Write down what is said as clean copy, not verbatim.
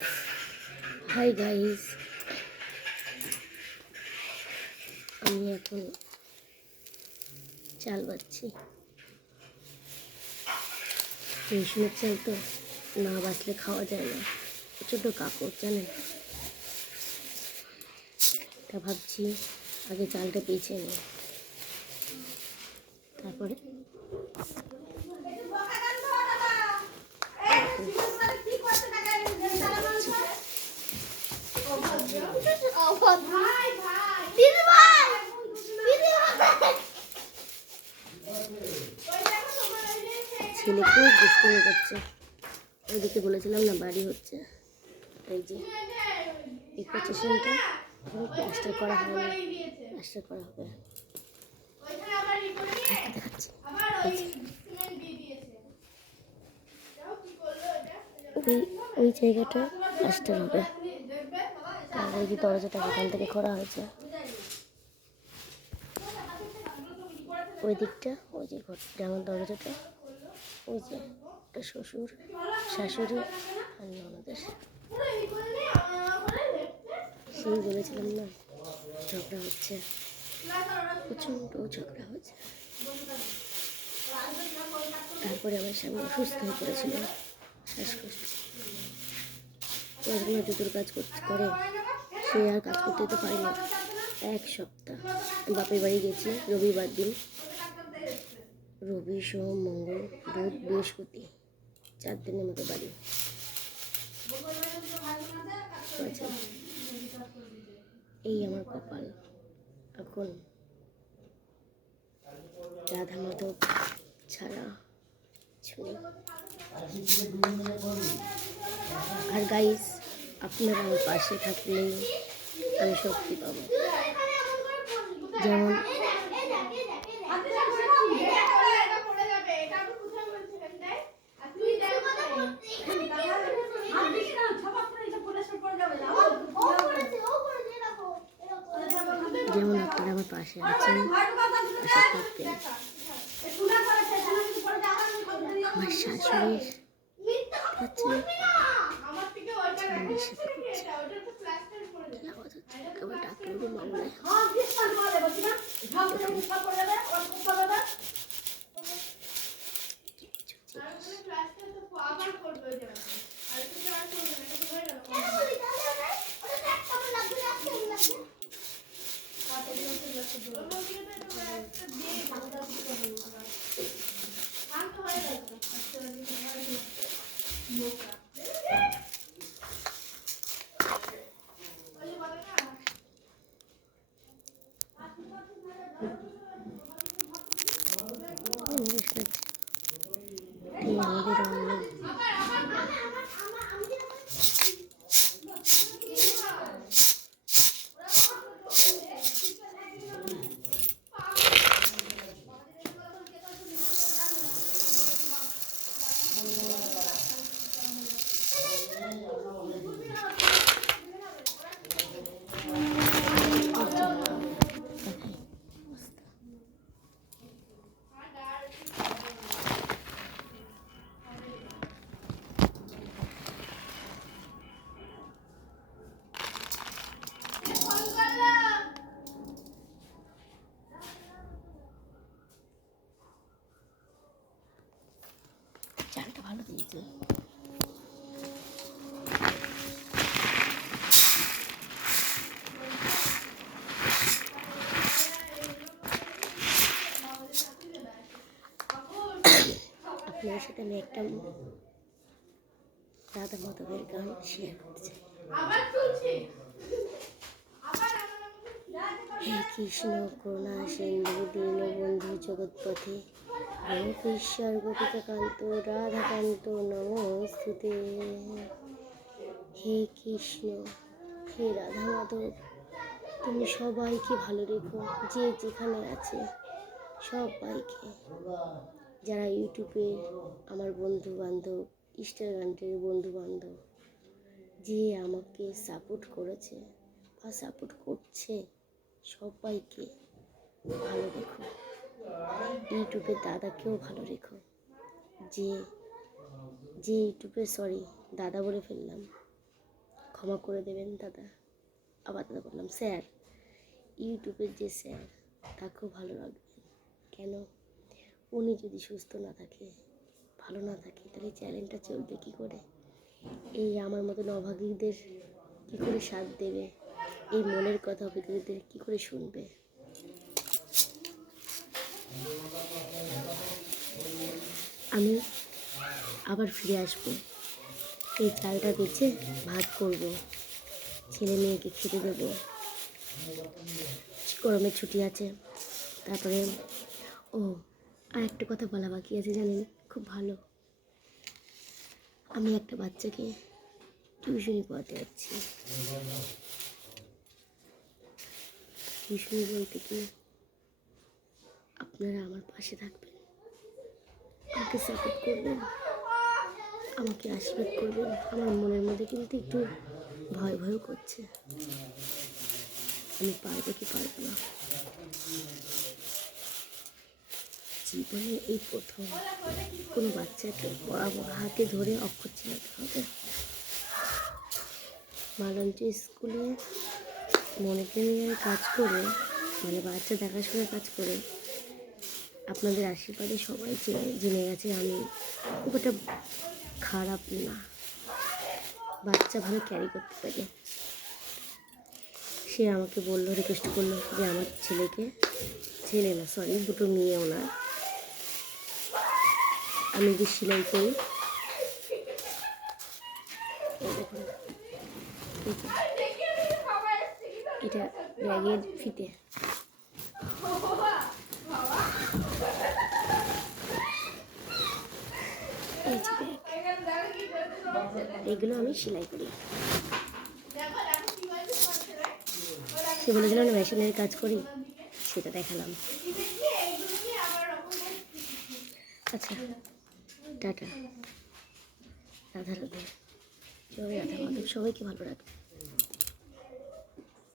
Hi guys, আমি এখন চাল বাচ্ছি। রেশনের চাল তো না বাছলে খাওয়া যায় না। ছোটো কাপড় জানেন, তা ভাবছি আগে চালটা বেছে নিই, তারপরে ছেলে খুব দুষ্টুমি করছে। ওইদিকে বলেছিলাম না বাড়ি হচ্ছে, এই যে এই পজিশনটা প্লাস্টার করা হয়নি, প্লাস্টার করা হবে। দেখাচ্ছি, ওই জায়গাটা প্লাস্টার হবে। আর ওই যে দরজাটা এখান থেকে খোলা হয়েছে, ওই দিকটা, ওই যে ঘরটা আমার দরজাটা, ওই যে একটা শ্বশুর শাশুড়ি আর ননদের, সেই বলেছিলাম না ঝগড়া হচ্ছে, প্রচণ্ড ঝগড়া হচ্ছে। তারপরে আমার স্বামী অসুস্থ হয়ে পড়েছিল, শ্বাসকষ্ট। এগুলো জুতোর কাজ করে, সে আর কাজ করতে তো পারি না। এক সপ্তাহ বাপের বাড়ি গেছি রবিবার দিন, রবি সোম মঙ্গল বুধ বৃহস্পতি, 4 দিনের মতো বাড়ি। এই আমার কপাল। এখন রাধা মাধব ছাড়া ছুরি। আর গাইস, আপনারা আমার পাশে থাকলেই আমি শক্তি পাবো। যেমন আপনারা আমার পাশে আছেন, পাশে থাকবেন। আমার শাশুড়ির ডাক্তারবাবু মামলায় চালটা ভালো দিয়েছে। আপনার সাথে আমি একটা রাধা মাধবের গান শেয়ার করছি। হে কৃষ্ণ করুণা সিন্ধু দীনবন্ধু জগৎপথে, গোপীশ্বর গোপিকাকান্ত রাধাকান্ত নমস্তুতে। হে কৃষ্ণ, হে রাধা মাধব, তুমি সবাইকে ভালো রেখো, যে যেখানে আছে সবাইকে। যারা ইউটিউবে আমার বন্ধু বান্ধব, ইনস্টাগ্রামের বন্ধু বান্ধব, যে আমাকে সাপোর্ট করেছে বা সাপোর্ট করছে, সবাইকে ভালো রেখো। ইউটিউবের দাদাকেও ভালো রেখো, যে ইউটিউবে দাদা বলে ফেললাম, ক্ষমা করে দেবেন দাদা। আবার দাদা বললাম, স্যার ইউটিউবের যে স্যার তাকেও ভালো রাখবেন। কেন? উনি যদি সুস্থ না থাকে, ভালো না থাকে, তাহলে চ্যানেলটা চলবে কী করে? এই আমার মতন অভাগীদের কী করে সাথ দেবে? এই মনের কথা অভাগীদের কী করে শুনবে? আমি আবার ফিরে আসবো, এই চালটা বেচে ভাত করব, ছেলে মেয়েকে খেতে দেবো, গরমের ছুটি আছে। তারপরে আর একটা কথা বলা বাকি আছে জানেন, খুব ভালো। আমি একটা বাচ্চাকে টিউশনি পড়াতে যাচ্ছি। টিউশনি বলতে কি, আপনারা আমার পাশে থাকবেন, আমাকে সাপোর্ট করবেন, আমাকে আশীর্বাদ করবেন। আমার মনের মধ্যে কিন্তু একটু ভয় ভয়ও করছে, আমি পারবো কি পারবো না। জীবনে এই প্রথম কোনো বাচ্চাকে পড়াবো, হাতে ধরে অক্ষর চেনাতে হবে। মালঞ্চ স্কুলে মনিটরিংয়ের কাজ করে, মানে বাচ্চা দেখাশোনার কাজ করে আপনাদের আশীর্বাদে সবাই জেনে গেছে আমি খুব একটা খারাপ না, বাচ্চা ভালো ক্যারি করতে পারে। সে আমাকে বললো, রিকোয়েস্ট করলো যে আমার ছেলেকে, ছেলে না সরি, দুটো মেয়ে ওনার, আমি যে সেলাই করি। এটা ব্যাগের ফিতে, এগুলো আমি সেলাই করি। সে বলেছিল না মেশিনের কাজ করি, সেটা দেখালাম। আচ্ছা, টাটা, রাধা রাধে, জয় রাধা মাধব, সবাইকে ভালো রাখবে।